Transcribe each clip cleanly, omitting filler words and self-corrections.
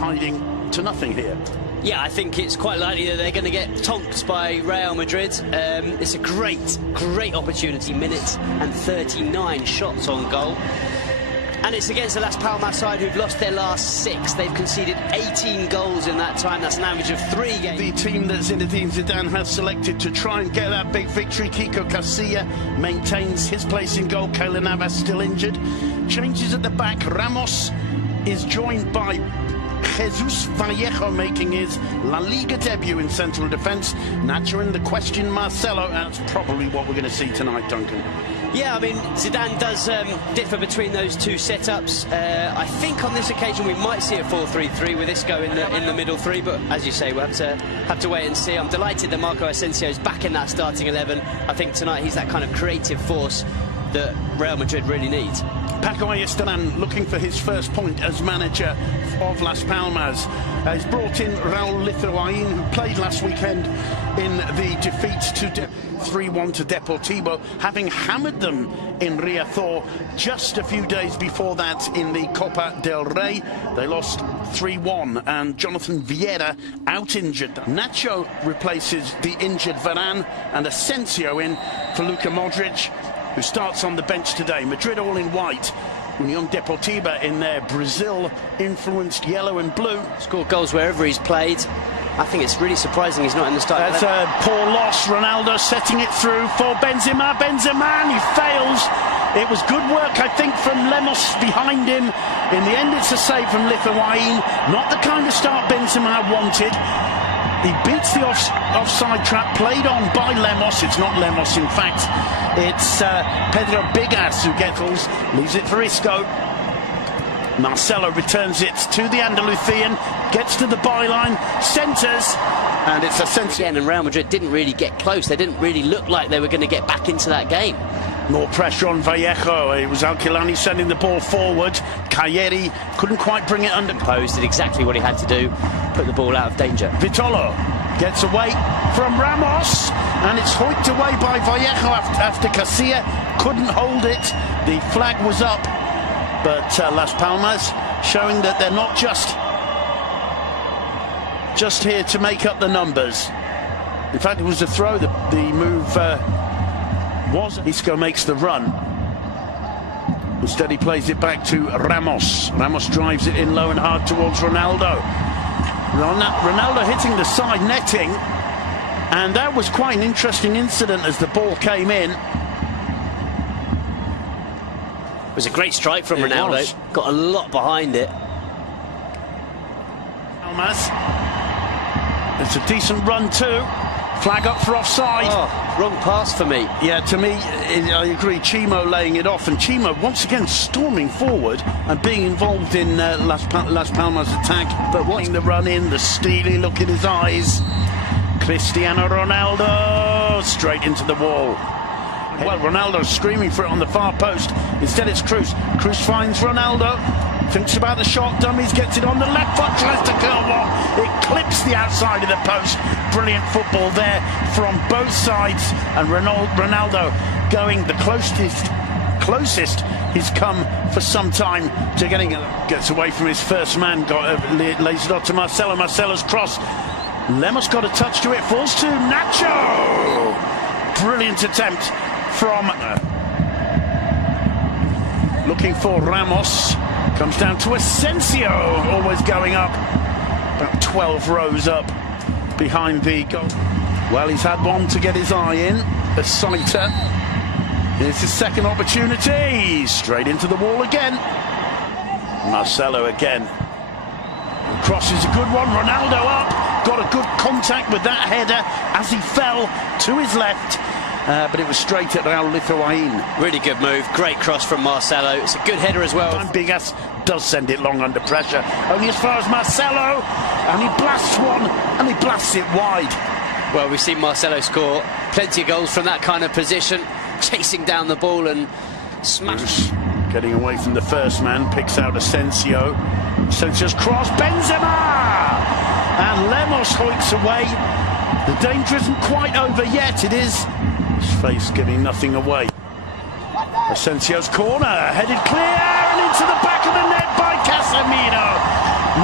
hiding to nothing here. Yeah, I think it's quite likely that they're going to get tonked by Real Madrid. It's a great opportunity. Minute and 39 shots on goal. And it's against the Las Palmas side who've lost their last 6. They've conceded 18 goals in that time. That's an average of 3 games. The team that Zinedine Zidane has selected to try and get that big victory. Kiko Casilla maintains his place in goal. Keylor Navas still injured. Changes at the back. Ramos is joined by Jesus Vallejo making his La Liga debut in central defence. Nacho in the question, Marcelo. That's probably what we're going to see tonight, Duncan. Yeah, I mean, Zidane does differ between those two setups. I think on this occasion we might see a 4-3-3 with Isco in the middle three, but as you say, we'll have to wait and see. I'm delighted that Marco Asensio's back in that starting 11. I think tonight he's that kind of creative force that Real Madrid really needs. Paco Ayestarán looking for his first point as manager of Las Palmas. He's brought in Raúl Lithuain, who played last weekend in the defeat to 3-1 to Deportivo, having hammered them in Riazor just a few days before that in the Copa del Rey. They lost 3-1, and Jonathan Vieira out injured. Nacho replaces the injured Varane, and Asensio in for Luka Modric, who starts on the bench today. Madrid all in white. Unión Deportiva in their Brazil-influenced yellow and blue. Scored goals wherever he's played. I think it's really surprising he's not in the start. That's a poor loss. Ronaldo setting it through for Benzema. Benzema, and he fails. It was good work, I think, from Lemos behind him. In the end, it's a save from Lithuain. Not the kind of start Benzema wanted. He beats the offside trap played on by Lemos. It's not Lemos, in fact. It's Pedro Bigas who leaves it for Isco. Marcelo returns it to the Andalusian, gets to the byline, centres, and it's Asensio. And Real Madrid didn't really get close. They didn't really look like they were going to get back into that game. More pressure on Vallejo. It was Alquilani sending the ball forward. Cayeri couldn't quite bring it under. Posed, did exactly what he had to do, put the ball out of danger. Vitolo gets away from Ramos, and it's hoiked away by Vallejo after Casilla couldn't hold it. The flag was up, but Las Palmas showing that they're not just here to make up the numbers. In fact, it was a throw. The move was. Isco makes the run. Instead, he plays it back to Ramos. Ramos drives it in low and hard towards Ronaldo. Ronaldo hitting the side netting, and that was quite an interesting incident as the ball came in. It was a great strike from Ronaldo. Got a lot behind it. Palmas. It's a decent run too. Flag up for offside. Oh, wrong pass for me. Yeah, to me, I agree. Chimo laying it off, and Chimo once again storming forward and being involved in Las Palmas' attack. But watching the run in, the steely look in his eyes. Cristiano Ronaldo straight into the wall. Well, Ronaldo's screaming for it on the far post. Instead, it's Cruz. Cruz finds Ronaldo. Thinks about the shot, dummies, gets it on the left foot, tries to curl one. It clips the outside of the post. Brilliant football there from both sides. And Ronaldo going the closest he's come for some time to getting it. Gets away from his first man, lays it on to Marcelo. Marcelo's cross. Lemos got a touch to it, falls to Nacho. Brilliant attempt from... looking for Ramos. Comes down to Asensio, always going up. About 12 rows up behind the goal. Well, he's had one to get his eye in. A sighter. Here's his second opportunity. Straight into the wall again. Marcelo again. The cross is a good one. Ronaldo up. Got a good contact with that header as he fell to his left. But it was straight at Raúl Lithuain. Really good move. Great cross from Marcelo. It's a good header as well. Bigas does send it long under pressure. Only as far as Marcelo. And he blasts one, and he blasts it wide. Well, we've seen Marcelo score plenty of goals from that kind of position. Chasing down the ball and smash. Getting away from the first man. Picks out Asensio. Asensio's cross. Benzema! And Lemos hoiks away. The danger isn't quite over yet. It is. His face giving nothing away. Asensio's corner, headed clear and into the back of the net by Casemiro.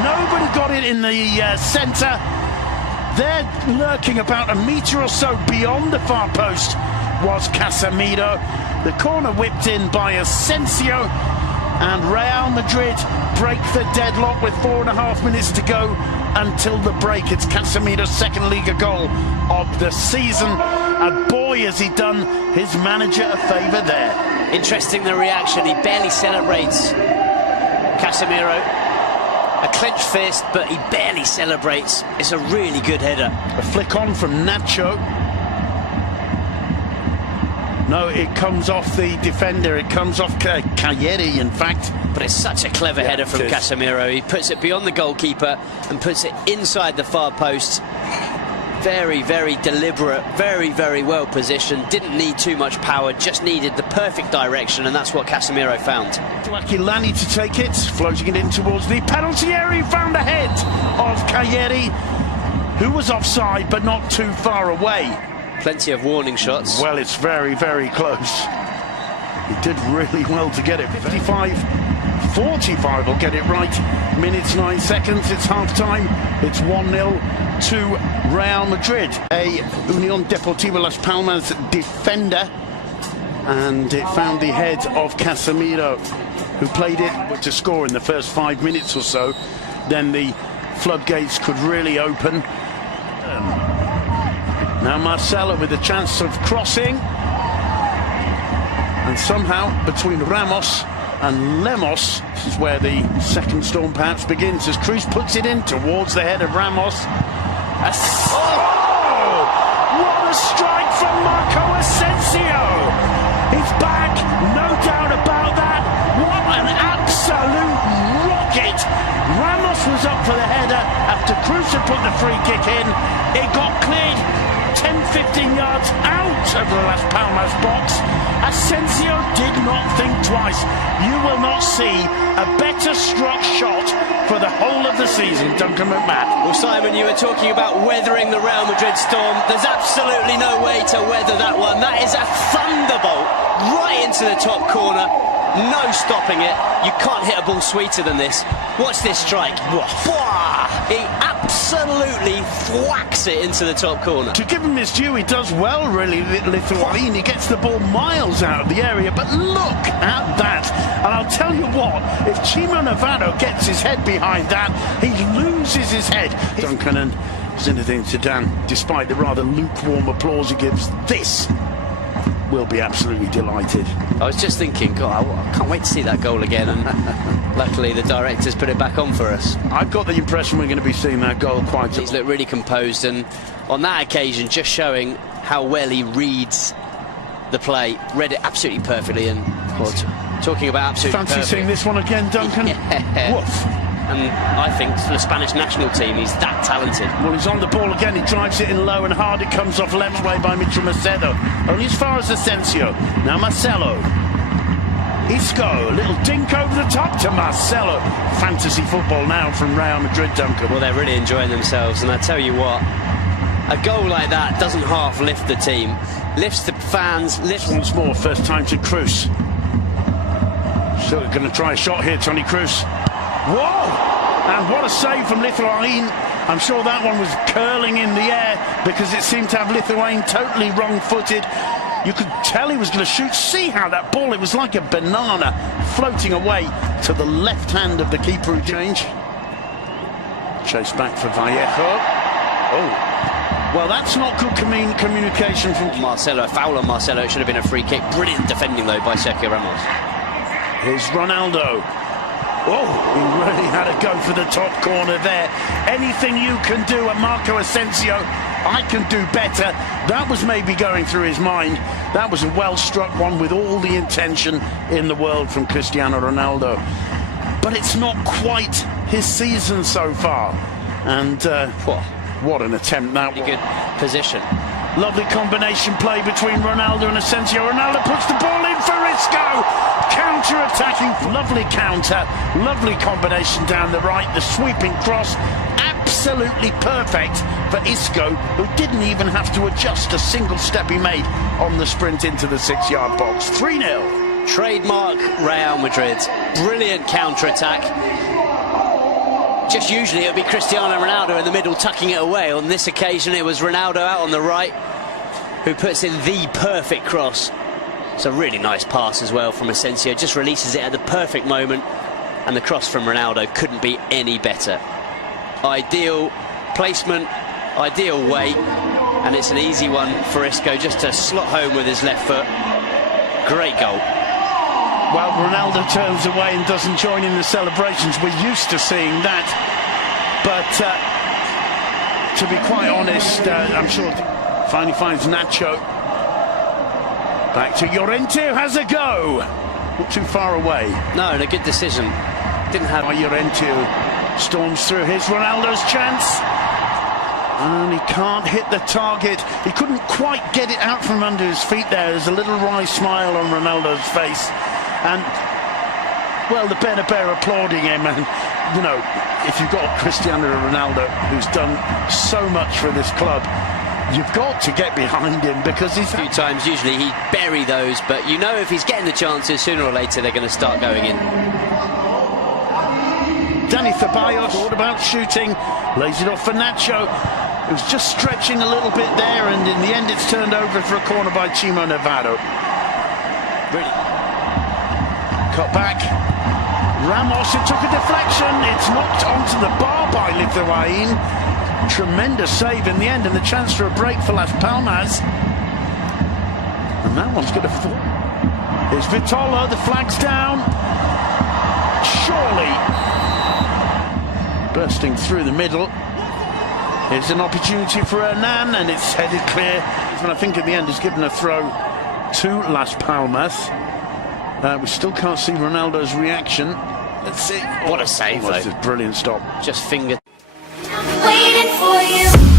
Nobody got it in the centre. There, lurking about a metre or so beyond the far post, was Casemiro. The corner whipped in by Asensio, and Real Madrid break the deadlock with 4.5 minutes to go until the break. It's Casemiro's second Liga goal of the season, and boy has he done his manager a favour there. Interesting, the reaction. He barely celebrates, Casemiro. A clenched fist, but he barely celebrates. It's a really good header. A flick on from Nacho. No, it comes off the defender. It comes off Cagliari, in fact. But it's such a clever header from Casemiro. He puts it beyond the goalkeeper and puts it inside the far post. Very, very deliberate, very, very well positioned. Didn't need too much power, just needed the perfect direction, and that's what Casemiro found. Aquilani to take it, floating it in towards the penalty area. Found the head of Cagliari, who was offside but not too far away. Plenty of warning shots. Well, it's very, very close. He did really well to get it. 45 will get it right. Minutes 9 seconds. It's half-time. It's 1-0 to Real Madrid. A Unión Deportiva Las Palmas defender, and it found the head of Casemiro, who played it to score in the first 5 minutes or so. Then the floodgates could really open. Now Marcelo with a chance of crossing, and somehow between Ramos and Lemos, this is where the second storm perhaps begins, as Cruz puts it in towards the head of Ramos. What a strike from Marco Asensio! He's back, no doubt about that. What an absolute rocket! Ramos was up for the header after Cruz had put the free kick in. It got cleared 10-15 yards out of the Las Palmas box. Asensio did not think twice. You will not see a better struck shot for the whole of the season, Duncan McMahon. Well, Simon, you were talking about weathering the Real Madrid storm. There's absolutely no way to weather that one. That is a thunderbolt right into the top corner. No stopping it. You can't hit a ball sweeter than this. Watch this strike. He absolutely thwacks it into the top corner. To give him his due, he does well, really, Lithuanian. He gets the ball miles out of the area, but look at that. And I'll tell you what, if Chimo Navarro gets his head behind that, he loses his head. Duncan and Zinedine Zidane, despite the rather lukewarm applause he gives, this will be absolutely delighted. I was just thinking, God, I can't wait to see that goal again, and luckily the directors put it back on for us. I've got the impression we're going to be seeing that goal quite a lot. He's looked really composed, and on that occasion just showing how well he reads the play. Read it absolutely perfectly, and talking about absolutely fancy perfect. seeing this one again, Duncan? Yeah. Woof. And I think for the Spanish national team, he's that talented. Well, he's on the ball again. He drives it in low and hard. It comes off left way by Mitchell Macedo. Only as far as Asensio. Now Marcelo. Isco, a little dink over the top to Marcelo. Fantasy football now from Real Madrid, Duncan. Well, they're really enjoying themselves, and I tell you what, a goal like that doesn't half lift the team. Lifts the fans, lifts... Once more, first time to Cruz. Still going to try a shot here, Toni Kroos. Whoa! And what a save from Lithuanian. I'm sure that one was curling in the air because it seemed to have Lithuanian totally wrong-footed. You could tell he was going to shoot. See how that ball, it was like a banana floating away to the left hand of the keeper who changed. Chase back for Vallejo. Oh. Well, that's not good communication from Marcelo. A foul on Marcelo. It should have been a free kick. Brilliant defending, though, by Sergio Ramos. Here's Ronaldo. Oh, he really had a go for the top corner there. Anything you can do at Marco Asensio, I can do better. That was maybe going through his mind. That was a well-struck one with all the intention in the world from Cristiano Ronaldo. But it's not quite his season so far. And what an attempt that was. Good position. Lovely combination play between Ronaldo and Asensio. Ronaldo puts the ball in for Isco. Counter-attacking, lovely counter, lovely combination down the right, the sweeping cross, absolutely perfect for Isco, who didn't even have to adjust a single step he made on the sprint into the 6-yard box. 3-0. Trademark Real Madrid. Brilliant counter-attack. Just usually it would be Cristiano Ronaldo in the middle tucking it away. On this occasion it was Ronaldo out on the right who puts in the perfect cross. It's a really nice pass as well from Asensio. Just releases it at the perfect moment, and the cross from Ronaldo couldn't be any better. Ideal placement, ideal weight, and it's an easy one for Isco just to slot home with his left foot. Great goal. Well, Ronaldo turns away and doesn't join in the celebrations. We're used to seeing that. But to be quite honest, I'm sure finally finds Nacho. Back to Llorente, who has a go. Not too far away. No, and a good decision. Didn't have... Llorente storms through his Ronaldo's chance. And he can't hit the target. He couldn't quite get it out from under his feet there. There's a little wry smile on Ronaldo's face. And, well, the Bernabeu applauding him. And, you know, if you've got Cristiano Ronaldo, who's done so much for this club, you've got to get behind him, because he's... A few times, usually he'd bury those, but you know if he's getting the chances, sooner or later they're going to start going in. Dani Ceballos thought about shooting, lays it off for Nacho. It was just stretching a little bit there, and in the end it's turned over for a corner by Chimo Navarro. Really? Cut back. Ramos, it took a deflection. It's knocked onto the bar by Lithuanian. Tremendous save in the end, and the chance for a break for Las Palmas. And that one's going to fall. Here's Vitola, the flag's down. Surely. Bursting through the middle. Here's an opportunity for Hernan, and it's headed clear. And I think in the end he's given a throw to Las Palmas. We still can't see Ronaldo's reaction. Let's see. What a save, though. Brilliant stop. Just finger. Waiting for you.